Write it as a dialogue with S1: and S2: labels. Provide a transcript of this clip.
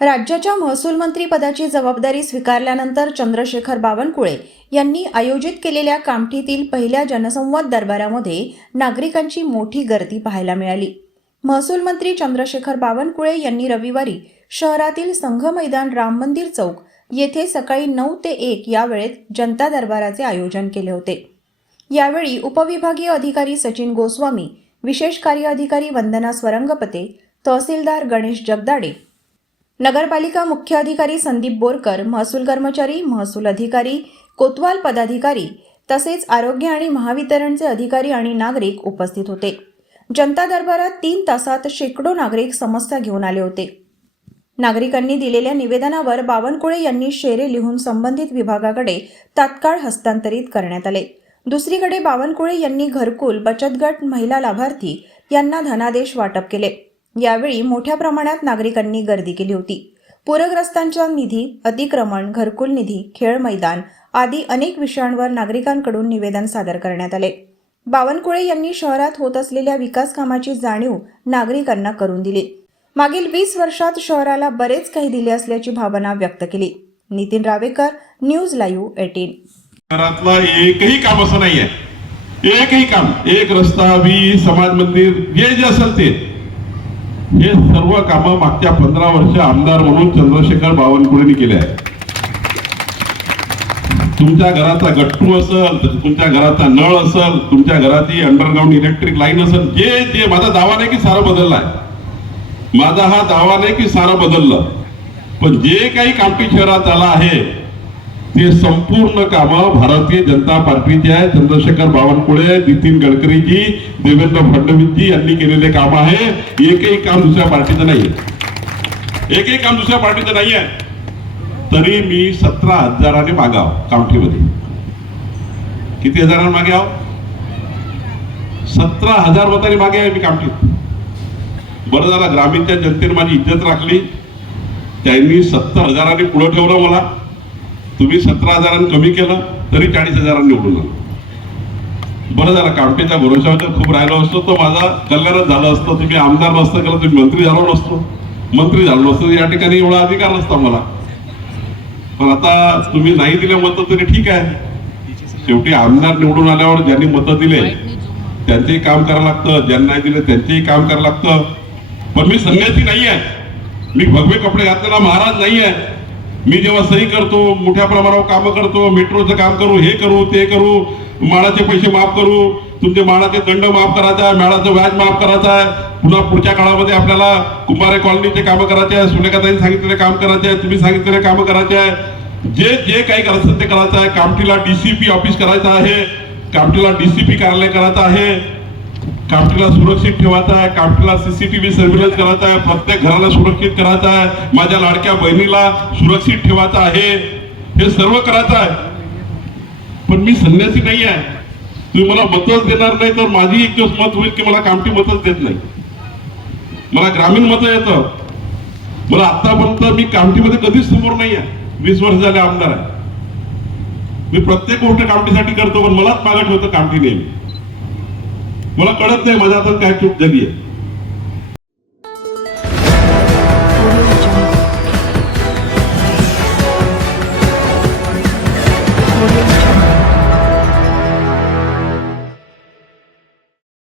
S1: राज्याच्या महसूल मंत्री पदाची जबाबदारी स्वीकारल्यानंतर चंद्रशेखर बावनकुळे यांनी आयोजित केलेल्या कामठीतील पहिल्या जनसंवाद दरबारामध्ये नागरिकांची मोठी गर्दी पाहायला मिळाली. महसूल मंत्री चंद्रशेखर बावनकुळे यांनी रविवारी शहरातील संघ मैदान राम मंदिर चौक येथे सकाळी नऊ ते एक या वेळेत जनता दरबाराचे आयोजन केले होते. यावेळी उपविभागीय अधिकारी सचिन गोस्वामी विशेष कार्य अधिकारी वंदना स्वरंगपते तहसीलदार गणेश जगदाडे. नगरपालिका मुख्य अधिकारी संदीप बोरकर महसूल कर्मचारी महसूल अधिकारी कोतवाल पदाधिकारी तसेच आरोग्य आणि महावितरणचे अधिकारी आणि नागरिक उपस्थित होते. जनता दरबारात तीन तासात शेकडो नागरिक समस्या घेऊन आले होते. नागरिकांनी दिलेल्या निवेदनावर बावनकुळे यांनी शेरे लिहून संबंधित विभागाकडे तात्काळ हस्तांतरित करण्यात आले. दुसरीकडे बावनकुळे यांनी घरकुल बचत गट महिला लाभार्थी यांना धनादेश वाटप केले. यावेळी मोठ्या प्रमाणात नागरिकांनी गर्दी केली होती. पूरग्रस्तांच्या निधी अतिक्रमण घरकुल निधी खेळ मैदान आदी अनेक विषयांवर नागरिकांकडून निवेदन सादर करण्यात आले. बावनकुळे यांनी शहरात होत असलेल्या विकास कामाची जाणीव नागरिकांना करून दिली. मागील वीस वर्षात शहराला बरेच काही दिले असल्याची भावना व्यक्त केली. Nitin Ravekar news live eighteen.
S2: शहरातला एकही काम असं नाही आहे एकही काम एक रस्ता वीज समाज मंदिर जे जे असेल ते. हे सर्व कामं मागच्या पंधरा वर्ष आमदार म्हणून चंद्रशेखर बावनकुळेंनी केले आहे तुमच्या घराचा गट्टू असेल तुमच्या घराचा नळ असेल तुमच्या घराची अंडरग्राऊंड इलेक्ट्रिक लाईन असेल जे जे. माझा दावा नाही की सारं बदललं आहे. माझा हा दावा नाही की सारं बदललं. पण जे काही कामठी शहरात आला आहे ते संपूर्ण कामं भारतीय जनता पार्टीचे आहे. चंद्रशेखर बावनकुळे नितीन गडकरीजी देवेंद्र फडणवीसजी यांनी केलेले काम आहे. एकही काम दुसऱ्या पार्टीचं नाही एकही काम दुसऱ्या पार्टीचं नाही आहे तरी मी सतरा हजाराने मागाव कामठीमध्ये किती हजारांनी मागे आहो सतरा हजार मतांनी मागे आहे मी कामठीत बरं झालं ग्रामीणच्या जनतेने माझी इज्जत राखली. त्यांनी सत्तर हजारांनी पुढं ठेवलं मला. तुम्ही सतरा हजारांनी कमी केलं तरी चाळीस हजारांनी निवडून आलं. बरं झालं कामटेच्या भरोशावर खूप राहिलो असतो तर माझा कल्याणच झालं असतं. तुम्ही आमदार नसतं केलं तुम्ही मंत्री झालो नसतो. मंत्री झालो नसतो या ठिकाणी एवढा अधिकार नसता मला. पण आता तुम्ही नाही दिले मतं तरी ठीक आहे. शेवटी आमदार निवडून आल्यावर ज्यांनी मतं दिले त्यांचेही काम करावं लागतं. ज्यांना नाही दिले त्यांचेही काम करावं लागतं. पण मी संन्यासी नाही आहे मी भगवे कपडे घातलेला महाराज नाही आहे मी जेव्हा सही करतो मोठ्या प्रमाणावर कामं करतो मेट्रोचं काम करू हे करू ते करू माळाचे पैसे माफ करू तुमचे माळाचे दंड माफ करायचा आहे माळाचं व्याज माफ करायचं आहे पुन्हा पुढच्या काळामध्ये आपल्याला कुंभारे कॉलनीचे कामं करायचे आहे सुनेकाताईंनी सांगितलेले काम करायचे आहे तुम्ही सांगितलेले कामं करायचे आहे. जे जे काही करायचं ते करायचं आहे. कामठीला डीसीपी ऑफिस करायचं आहे. कामठीला डीसीपी कार्यालय करायचं आहे. कामठीला सुरक्षित ठेवायचा आहे कामठीला सीसीटीव्ही सर्व्हिलन्स करायचा आहे प्रत्येक घराला सुरक्षित करायचा आहे माझ्या लाडक्या बहिणीला सुरक्षित ठेवायचा आहे. हे सर्व करायचं आहे. पण मी संन्यासी नाही आहे. तुम्ही मला मतच देणार नाही तर माझी एक दिवस मत होईल की मला कामठी मतच देत नाही. मला ग्रामीण मतं येतं. मला आतापर्यंत मी कामठीमध्ये कधीच समोर नाही आहे. वीस वर्ष झाले आमदार आहे. मी प्रत्येक गोष्ट कामठीसाठी करतो पण मलाच मागं ठेवतं कामठी नेहमी. मला कळत नाही माझ्या हातात काय चूक झाली आहे